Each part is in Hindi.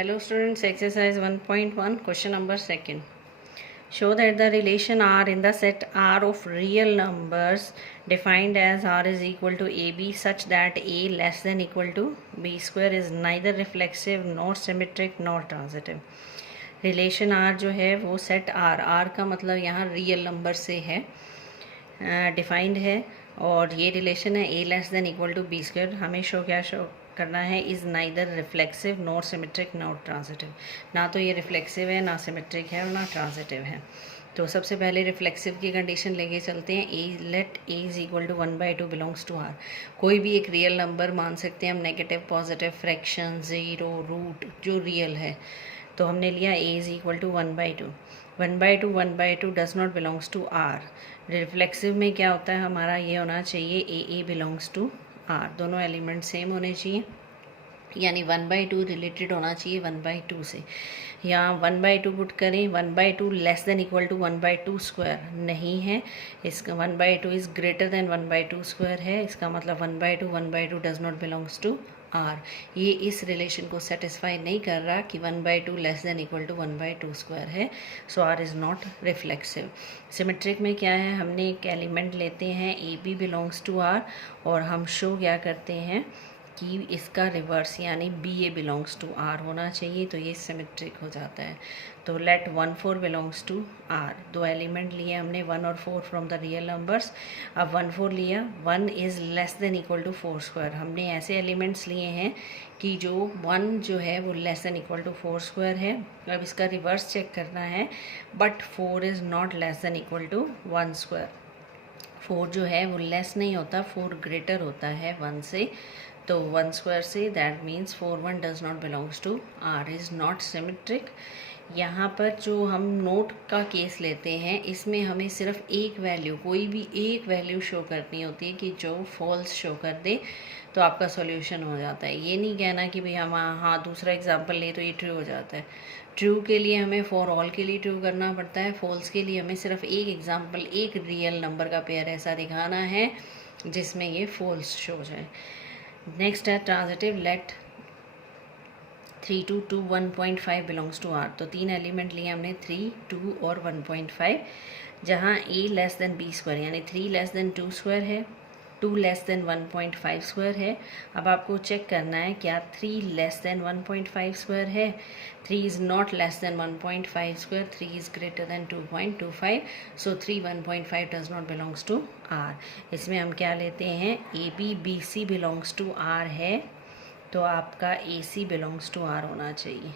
Hello students, exercise 1.1, question number 2. Show that the relation R in the set R of real numbers defined as R is equal to AB such that A less than equal to B square is neither reflexive nor symmetric nor transitive. Relation R जो है वो सेट R का मतलब यहाँ रियल नंबर से है, डिफाइंड है, और ये रिलेशन है A less than equal to B square. हमें शो करना है is neither reflexive nor symmetric nor transitive. ना तो ये रिफ्लेक्सिव है, ना सिमेट्रिक है, और ना ट्रांजिटिव है. तो सबसे पहले रिफ्लेक्सिव की कंडीशन लेके चलते हैं. Let A is equal to 1/2 belongs to R. कोई भी एक रियल नंबर मान सकते हैं हम, negative, positive, fraction, zero, root, जो रियल है. तो हमने लिया A is equal to 1/2. 1/2 does not belongs to R. Reflexive में क्या होता है हमारा, ये होना चाहिए ए बिलोंग्स टू आर. दोनों एलिमेंट सेम होने चाहिए, यानी 1/2 रिलेटेड होना चाहिए 1/2 से. यहाँ 1/2 पुट करें, 1/2 less than equal to 1/2 square नहीं है. इसका 1/2 इज़ ग्रेटर देन 1/2 स्क्वायर है. इसका मतलब 1/2 does not belongs to R. ये इस रिलेशन को सेटिस्फाई नहीं कर रहा कि 1/2 less than equal to 1/2 square है. So R is not reflexive. Symmetric में क्या है, हमने एक एलिमेंट लेते हैं A B belongs to R, और हम शो क्या करते हैं कि इसका रिवर्स यानी B A belongs to R होना चाहिए. तो ये सिमेट्रिक हो जाता है. तो लेट 1 4 बिलोंग्स टू आर. दो एलिमेंट लिए हमने 1 और 4 फ्रॉम द रियल नंबर्स. अब 1 4 लिया, 1 is less than equal to 4 square. हमने ऐसे एलिमेंट्स लिए हैं कि जो 1 जो है वो less than equal to 4 square है. अब इसका रिवर्स चेक करना है, but 4 is not less than equal to 1 square. 4 जो है वो लेस नहीं होता, 4 ग्रेटर होता है 1 से. तो 1 स्क्वायर से that means 4 1 does not belongs to R, is not symmetric. यहाँ पर जो हम नोट का केस लेते हैं, इसमें हमें सिर्फ एक वैल्यू, कोई भी एक वैल्यू शो करनी होती है कि जो फॉल्स शो कर दे तो आपका सॉल्यूशन हो जाता है. ये नहीं कहना कि भाई हम हाँ दूसरा एग्जांपल ले तो ये ट्रू हो जाता है. ट्रू के लिए हमें फॉर ऑल के लिए ट्रू करना पड़ता है. फॉल्स के लिए हमें सिर्फ एक एग्जांपल, एक रियल नंबर का पेयर ऐसा दिखाना है जिसमें ये फॉल्स शो हो जाए. नेक्स्ट है transitive. Let 3 2 2 1.5 belongs to R. तो 3 एलिमेंट लिए हमने 3 2 और 1.5, जहाँ ए लेस देन बी स्क्वायर यानी 3 लेस देन 2 स्क्वायर है, 2 लेस देन 1.5 स्क्वायर है. अब आपको चेक करना है क्या 3 लेस देन 1.5 स्क्वायर है. 3 is not less than 1.5 square, 3 is greater than 2.25. So 3 1.5 does not belongs to R. इसमें हम क्या लेते हैं, A B B C belongs to R है, तो आपका A C belongs to R होना चाहिए.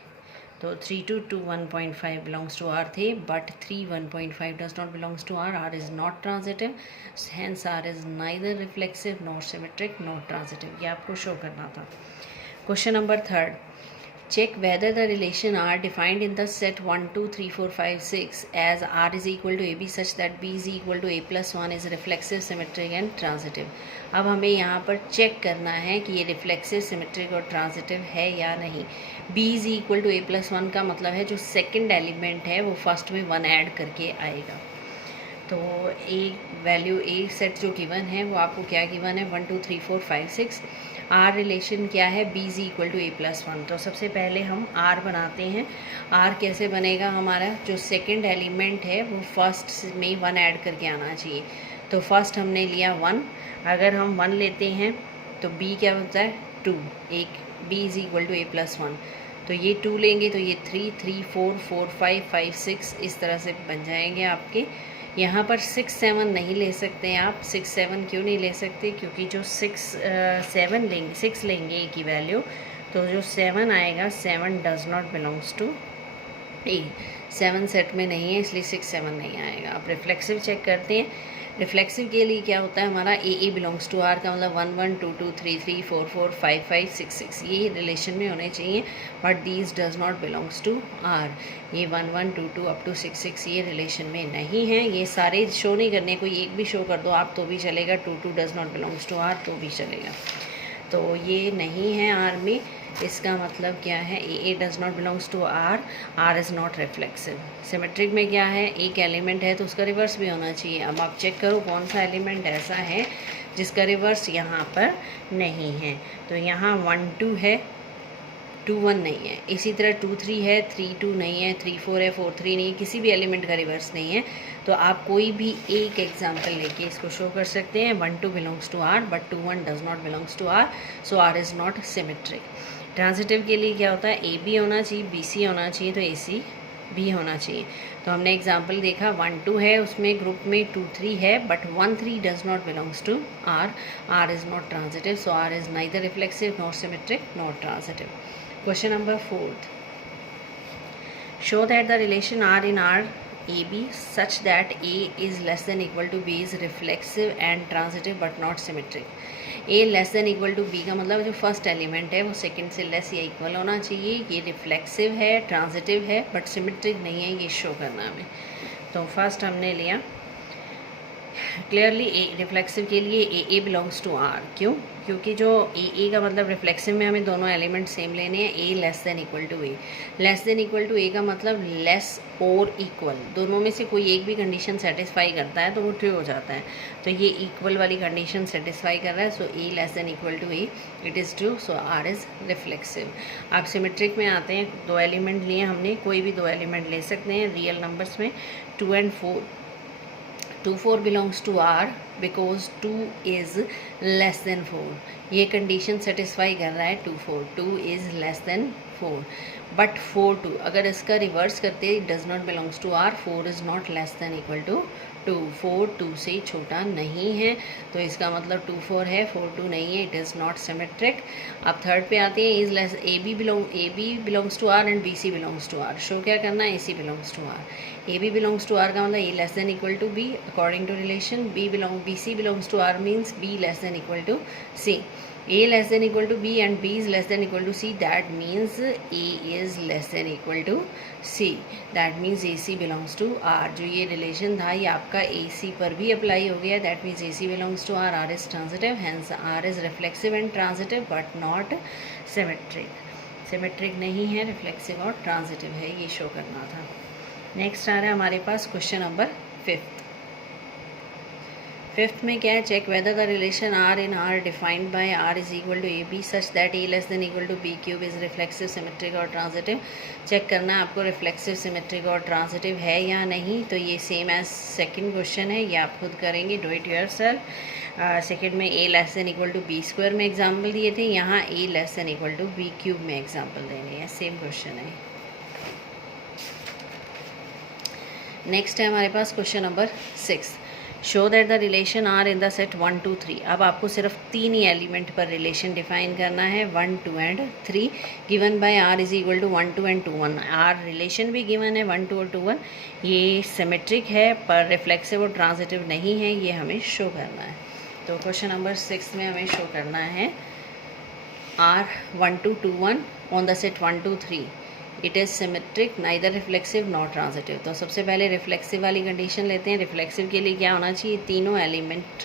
तो 3 2 2 1.5 बिलोंग्स टू आर थे, but 3 1.5 does not belongs to R. R is not transitive, hence R is neither reflexive nor symmetric nor transitive. ये आपको शो करना था. Question number 3. Check whether the relation R defined in the set 1 2 3 4 5 6 as R is equal to AB such that B is equal to A plus 1 is reflexive, symmetric and transitive. अब हमें यहाँ पर चेक करना है कि ये रिफ्लेक्सिव, सिमेट्रिक और ट्रांजिटिव है या नहीं. B is equal to A plus 1 का मतलब है जो सेकंड एलिमेंट है वो फर्स्ट में 1 ऐड करके आएगा. तो एक वैल्यू ए सेट जो गिवन है वो आपको क्या गिवन है, 1 2 3 4 5 6. आर रिलेशन क्या है, B is equal to A plus 1. तो सबसे पहले हम आर बनाते हैं. आर कैसे बनेगा, हमारा जो सेकंड एलिमेंट है वो फर्स्ट में 1 ऐड करके आना चाहिए. तो फर्स्ट हमने लिया 1. अगर हम 1 लेते हैं तो बी क्या होता है 2. एक B is equal to A plus 1. तो ये 2 लेंगे तो ये 3 3 4 4 5 5 6 इस तरह से बन जाएंगे आपके. यहाँ पर 6 7 नहीं ले सकते हैं आप. 6 7 क्यों नहीं ले सकते, क्योंकि जो 6 लेंगे ए की वैल्यू, तो जो 7 आएगा 7 does not belongs to A. 7 set में नहीं है, इसलिए 6 7 नहीं आएगा. आप रिफ्लेक्सिव चेक करते हैं. रिफ्लेक्सिव के लिए क्या होता है हमारा, ए बिलोंग्स टू आर का मतलब 1 1 2 2 3 3 4 4 5 5 6 6 ये रिलेशन में होने चाहिए. But these does not belongs to R. ये 1 1 2 2 अप टू 6 6 ये रिलेशन में नहीं है. ये सारे शो नहीं करने, कोई एक भी शो कर दो आप तो भी चलेगा. 2 2 does not belongs to R तो भी चलेगा. तो ये नहीं है आर में. इसका मतलब क्या है, A does not belongs to R. R is not reflexive. Symmetric में क्या है, एक एलिमेंट है तो उसका रिवर्स भी होना चाहिए. अब आप चेक करो कौन सा एलिमेंट ऐसा है जिसका रिवर्स यहाँ पर नहीं है. तो यहाँ 1 2 है, 2 1 नहीं है, इसी तरह 2 3 है, 3 2 नहीं है, 3 4 है, 4 3 नहीं है, किसी भी एलिमेंट का रिवर्स नहीं है। तो आप कोई भी एक एग्जाम्पल लेके इसको शो कर सकते हैं 1 2 belongs to R but 2 1 does not belongs to R, so R is not symmetric. Transitive के लिए क्या होता है, ए बी होना चाहिए, बी सी होना चाहिए, तो ए सी भी होना चाहिए। तो हमने एग्जाम्पल देखा 1 2 है, उसमें ग्रुप में 2 3 है but 1 3 does not belongs to R, R is not transitive, so R is neither reflexive not symmetric not transitive. Question number 4. Show that the relation R in R AB such that A is less than equal to B is reflexive and transitive but not symmetric. A less than equal to B का मतलब जो फर्स्ट एलिमेंट है वो सेकंड से लेस या इक्वल होना चाहिए, ये रिफ्लेक्सिव है, ट्रांजिटिव है बट सिमेट्रिक नहीं है, ये शो करना हमें। तो फर्स्ट हमने लिया क्लियरली ए रिफ्लेक्सिव के लिए ए बिलोंग्स टू आर। क्यों? क्योंकि जो ए का मतलब रिफ्लेक्सिव में हमें दोनों एलिमेंट सेम लेने हैं, A less than equal to A. Less than equal to A का मतलब लेस और इक्वल, दोनों में से कोई एक भी कंडीशन सेटिस्फाई करता है तो वो ट्रू हो जाता है। तो ये इक्वल वाली कंडीशन सेटिस्फाई कर रहा है, so A less than equal to A, it is true, so R is reflexive. आप सिमेट्रिक में आते हैं, दो एलिमेंट लिए हमने, कोई भी दो एलिमेंट ले सकते हैं रियल नंबर्स में। 2 and 4, 2 4 belongs to R because 2 is less than 4, ये कंडीशन सेटिस्फाई कर रहा है 2 4, 2 is less than 4 बट 4 2 अगर इसका रिवर्स करते हैं does not belongs to R, 4 is not less than equal to 2, 4 2 से छोटा नहीं है, तो इसका मतलब 2 4 है, 4 2 नहीं है, इट इज़ नॉट सिमेट्रिक। अब थर्ड पे आते हैं, is less A B belongs to R and B C belongs to R. Show क्या करना है, A C belongs to R. A B belongs to R का मतलब A less than equal to B according to relation, B C belongs to R means B less than equal to C. A less than equal to B and B is less than equal to C, that means A is less than equal to C, that means AC belongs to R। जो ये रिलेशन था ये आपका AC पर भी अप्लाई हो गया, that means AC belongs to R, R is transitive, hence R is reflexive and transitive but not symmetric। Symmetric नहीं है, रिफ्लेक्सिव और ट्रांजिटिव है, ये शो करना था। नेक्स्ट आ रहा है हमारे पास क्वेश्चन नंबर 5th में क्या है, check whether the relation R in R defined by R is equal to A B such that A less than equal to B cube is reflexive symmetric और ट्रांजिटिव। चेक करना है आपको रिफ्लेक्सिव सिमेट्रिक और ट्रांजिटिव है या नहीं। तो ये सेम एज सेकंड क्वेश्चन है, ये आप खुद करेंगे, डू इट योरसेल्फ। सेकंड में A less than equal to B square में एग्जाम्पल दिए थे, यहाँ A less than equal to B cube में एग्जाम्पल देने हैं, सेम क्वेश्चन है। नेक्स्ट है हमारे पास question number 6। Show that the relation R in the set 1 2 3। अब आपको सिर्फ 3 ही एलिमेंट पर रिलेशन डिफाइन करना है, 1 2 and 3, given by R is equal to 1 2 and 2 1। Are relation भी गिवन है 1 2 और 2 1, ये सिमेट्रिक है पर रिफ्लेक्सिव और ट्रांजिटिव नहीं है, ये हमें शो करना है। तो क्वेश्चन नंबर 6 में हमें शो करना है R 1 2 2 1 on the set 1 2 3, it is symmetric neither reflexive not transitive. तो सबसे पहले रिफ्लेक्सिव वाली कंडीशन लेते हैं। रिफ्लेक्सिव के लिए क्या होना चाहिए, तीनों एलिमेंट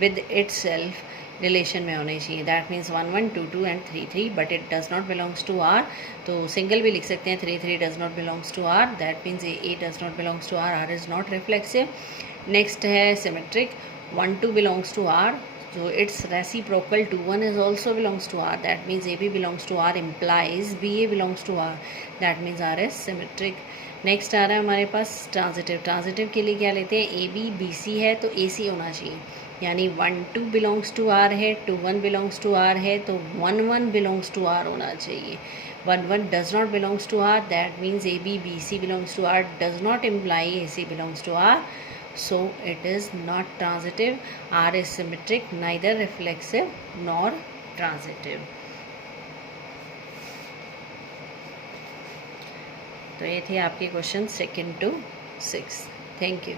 विद इटसेल्फ रिलेशन में होने चाहिए, that means 1 1 2 2 and 3 3, but it does not belongs to R. तो सिंगल भी लिख सकते हैं, 3 3 does not belongs to R, that means A does not belongs to R, R is not reflexive. Next है symmetric, 1 2 belongs to R, so its reciprocal 2 1 is also belongs to R, that means AB belongs to R implies BA belongs to R, that means R is symmetric। Next आ रहा है हमारे पास ट्रांजिटिव। ट्रांजिटिव के लिए क्या लेते हैं, AB BC है तो AC होना चाहिए, यानी 1 2 बिलोंग्स टू R है, 2 1 बिलोंग्स टू R है, तो 1 1 बिलोंग्स टू R होना चाहिए। 1 1 does not belongs to R, that means AB BC belongs to R does not imply AC belongs to R, so it is not transitive। R is symmetric, neither reflexive nor transitive। तो ये थे आपके क्वेश्चन 2 to 6। Thank you.